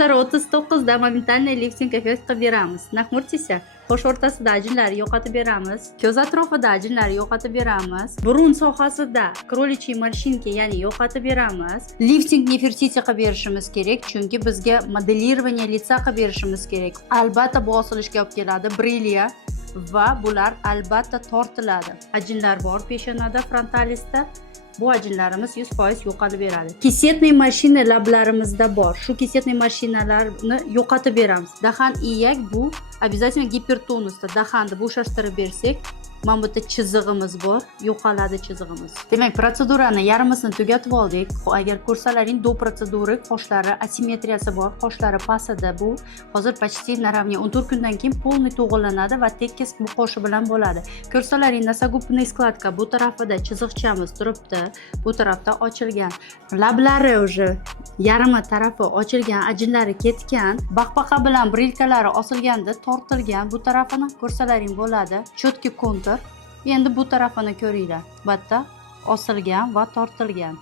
Qoshlari 39 da momentanniy lifting effekt qilib beramiz. Nahmurch esa qosh o'rtasida ajinlarni yo'qotib beramiz. Ko'z atrofida ajinlarni yo'qotib beramiz. Burun sohasida krolichий морщинки, ya'ni yo'qotib beramiz. Lifting Nefertiti qilib berishimiz kerak, chunki bizga modelирование лица qilib berishimiz kerak. Albatta bu osilishga olib keladi. Brilya va bular albatta tortiladi. Ajinlar bor peshonada, frontalisda. Bu ajinlarimiz 100% yo'qotib beradi. Kisetniy mashina lablarimizda bor. Shu kisetniy mashinalarni yo'qotib beramiz. Dahan iyak bu обязательно gipertonusda. Dahanni bo'shashtirib bersak, mana bu yerda chizig'imiz bor, yo'qoladi chizig'imiz. Demak, protsedurani yarmisini tugatib oldik. Agar ko'rsalaring do protsedura, qoshlari asimetriyasi bor, qoshlari pastida bu hozir почти наравне 14 kundan keyin полный to'g'irlanadi va tekis bu qoshi bilan bo'ladi. Ko'rsalaring nasagubniy skladka bu tarafida chiziqchamiz turibdi, bu tarafda ochilgan. Lablari уже yarmi tarafi ochilgan, ajinlari ketgan, baqbaqa bilan brilkalari osilganda tortilgan. Bu tarafini ko'rsalaring bo'ladi. Chotki kontur. Endi bu tarafini ko'ringlar. Bu yerda osilgan va tortilgan.